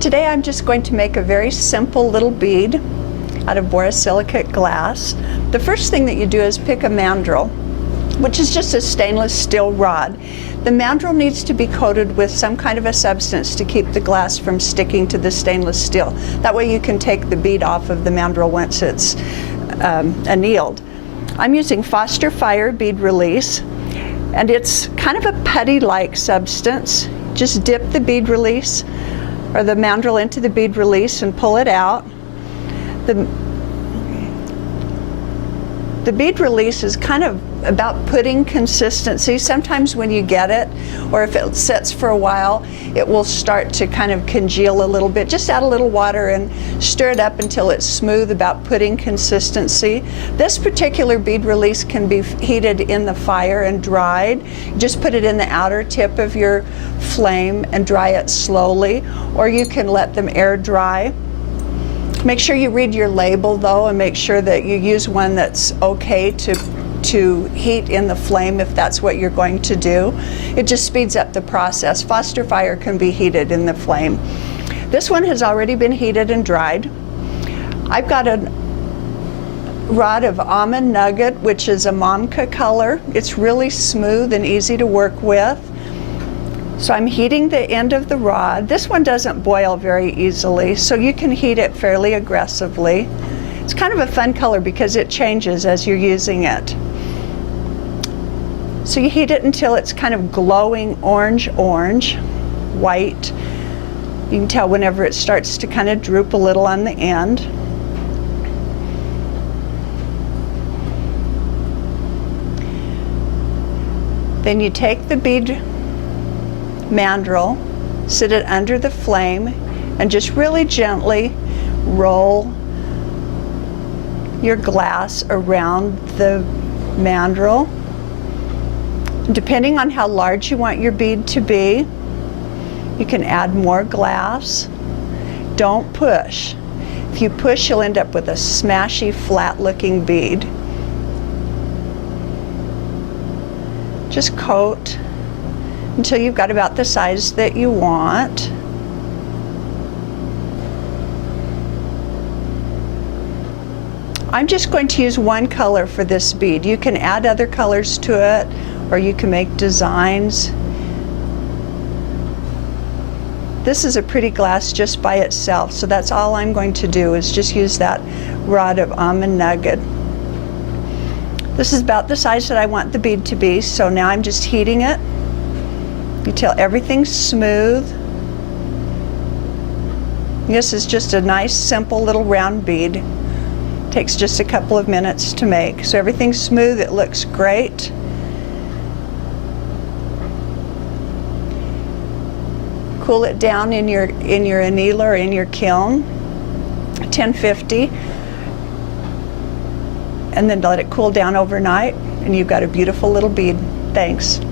Today I'm just going to make a very simple little bead out of borosilicate glass. The first thing that you do is pick a mandrel, which is just a stainless steel rod. The mandrel needs to be coated with some kind of a substance to keep the glass from sticking to the stainless steel. That way you can take the bead off of the mandrel once it's annealed. I'm using Foster Fire bead release, and it's kind of a putty-like substance. Just dip the bead release or the mandrel into the bead release and pull it out. The bead release is kind of about pudding consistency. Sometimes when you get it, or if it sits for a while, it will start to kind of congeal a little bit. Just add a little water and stir it up until it's smooth, about pudding consistency. This particular bead release can be heated in the fire and dried. Just put it in the outer tip of your flame and dry it slowly, or you can let them air dry. Make sure you read your label though, and make sure that you use one that's okay to heat in the flame if that's what you're going to do. It just speeds up the process. Foster Fire can be heated in the flame. This one has already been heated and dried. I've got a rod of Almond Nugget, which is a Momka color. It's really smooth and easy to work with. So I'm heating the end of the rod. This one doesn't boil very easily, so you can heat it fairly aggressively. It's kind of a fun color because it changes as you're using it. So you heat it until it's kind of glowing orange, white. You can tell whenever it starts to kind of droop a little on the end. Then you take the bead mandrel, sit it under the flame, and just really gently roll your glass around the mandrel. Depending on how large you want your bead to be, you can add more glass. Don't push. If you push, you'll end up with a smashy, flat-looking bead. Just coat until you've got about the size that you want. I'm just going to use one color for this bead. You can add other colors to it, or you can make designs. This is a pretty glass just by itself, so that's all I'm going to do is just use that rod of Almond Nugget. This is about the size that I want the bead to be, so now I'm just heating it until everything's smooth. This is just a nice, simple little round bead. Takes just a couple of minutes to make. So everything's smooth, it looks great. Cool it down in your annealer, in your kiln, 1050, and then let it cool down overnight, and you've got a beautiful little bead. Thanks.